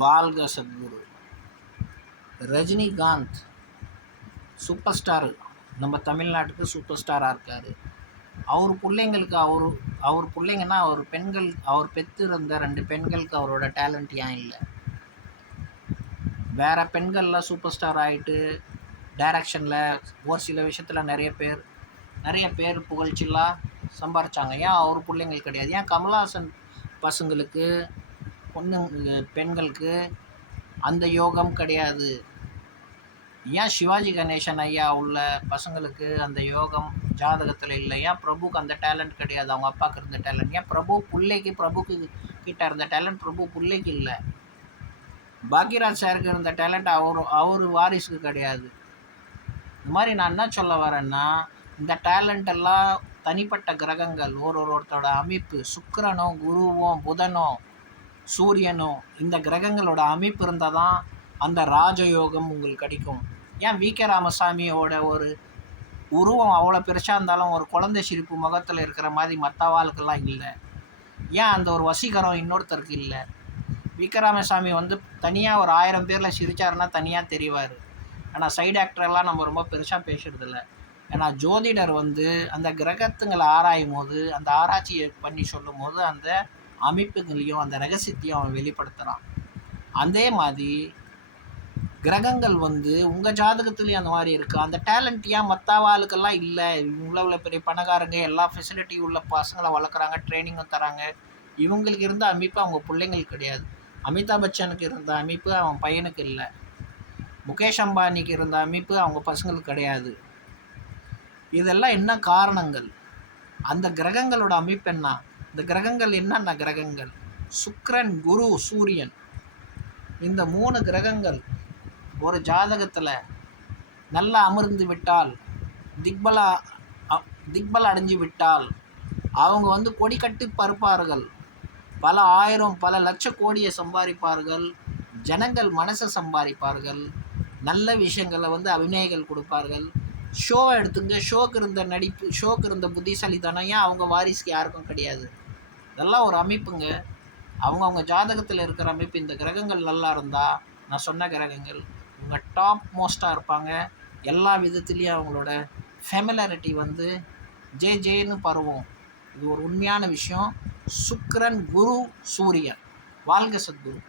வாழ்க Sadhguru. Rajinikanth super star, நம்ம தமிழ்நாட்டுக்கு சூப்பர் ஸ்டாராக இருக்கார். அவர் பிள்ளைங்களுக்கு அவர் பிள்ளைங்கன்னா அவர் பெற்றிருந்த 2 பெண்களுக்கு அவரோட டேலண்ட் ஏன் இல்லை? வேறு பெண்கள்லாம் சூப்பர் ஸ்டார் ஆகிட்டு டைரக்ஷனில் ஒரு சில விஷயத்தில் நிறைய பேர் புகழ்ச்சிலாம் சம்பாரிச்சாங்க. ஏன் அவர் பிள்ளைங்களுக்கு கிடையாது? ஏன் கமல்ஹாசன் பசங்களுக்கு பெண்களுக்கு அந்த யோகம் கிடையாது? ஏன் சிவாஜி கணேசன் ஐயா உள்ள பசங்களுக்கு அந்த யோகம் ஜாதகத்தில் இல்லை? ஏன் பிரபுக்கு அந்த டேலண்ட் கிடையாது? அவங்க அப்பாவுக்கு இருந்த டேலண்ட். ஏன் பிரபுக்கு கிட்ட இருந்த டேலண்ட் பிரபு பிள்ளைக்கு இல்லை? பாக்யராஜ் சாருக்கு இருந்த டேலண்ட் அவர் வாரிசுக்கு கிடையாது. இந்த மாதிரி நான் என்ன சொல்ல வரேன்னா, இந்த டேலண்ட் எல்லாம் தனிப்பட்ட கிரகங்கள் ஒருத்தரோட அமைப்பு, சுக்கிரனும் குருவும் புதனும் சூரியனும் இந்த கிரகங்களோட அமைப்பு இருந்தால் தான் அந்த ராஜயோகம் உங்களுக்கு கிடைக்கும். ஏன் வி.கே. ராமசாமியோட ஒரு உருவம் அவ்வளோ பெருசாக இருந்தாலும் ஒரு குழந்தை சிரிப்பு முகத்தில் இருக்கிற மாதிரி மற்றவாளுக்கெல்லாம் இல்லை? ஏன் அந்த ஒரு வசீகரம் இன்னொருத்தருக்கு இல்லை? வி.கே. ராமசாமி தனியாக ஒரு 1000 பேரில் சிரித்தாருன்னா தனியாக தெரிவார். ஆனால் சைடு ஆக்டரெல்லாம் நம்ம ரொம்ப பெருசாக பேசுகிறதில்ல. ஏன்னா ஜோதிடர் அந்த கிரகத்துங்களை ஆராயும் போது, அந்த ஆராய்ச்சியை பண்ணி சொல்லும் போது அந்த அமைப்புகளையும் அந்த ரகசியத்தையும் அவன் வெளிப்படுத்துகிறான். அதே மாதிரி கிரகங்கள் உங்கள் ஜாதகத்துலேயும் அந்த மாதிரி இருக்குது. அந்த டேலண்ட் ஏன் மற்றவாளுக்கெல்லாம் இல்லை? இவ்வளோ பெரிய பணக்காரங்க, எல்லா ஃபெசிலிட்டி உள்ள பசங்களை வளர்க்குறாங்க, ட்ரைனிங்கும் தராங்க. இவங்களுக்கு இருந்த அமைப்பு அவங்க பிள்ளைங்களுக்கு கிடையாது. அமிதாப் பச்சனுக்கு இருந்த அமைப்பு அவன் பையனுக்கு இல்லை. முகேஷ் அம்பானிக்கு இருந்த அமைப்பு அவங்க பசங்களுக்கு கிடையாது. இதெல்லாம் என்ன காரணங்கள்? அந்த கிரகங்களோட அமைப்பு என்ன? இந்த கிரகங்கள் என்னென்ன கிரகங்கள்? சுக்கிரன், குரு, சூரியன், இந்த 3 கிரகங்கள் ஒரு ஜாதகத்தில் நல்லா அமர்ந்து விட்டால், திக்பல அடைஞ்சு விட்டால் அவங்க கொடி கட்டி பருப்பார்கள். பல ஆயிரம் பல லட்ச கோடியை சம்பாதிப்பார்கள். ஜனங்கள் மனசை சம்பாதிப்பார்கள். நல்ல விஷயங்களை அபிநயங்கள் கொடுப்பார்கள். ஷோவை எடுத்துங்க. ஷோக்கு இருந்த நடிப்பு, ஷோக்கு இருந்த புத்திசாலித்தனம் ஏன் அவங்க வாரிசுக்கு யாருக்கும் கிடையாது? இதெல்லாம் ஒரு அமைப்புங்க. அவங்கவுங்க ஜாதகத்தில் இருக்கிற அமைப்பு. இந்த கிரகங்கள் நல்லா இருந்தால், நான் சொன்ன கிரகங்கள் இவங்க டாப் மோஸ்ட்டாக இருப்பாங்க. எல்லா விதத்துலேயும் அவங்களோட ஃபெமிலாரிட்டி ஜேன்னு பரவும். இது ஒரு உண்மையான விஷயம். சுக்கிரன், குரு, சூரியன். வாழ்க சத்குரு.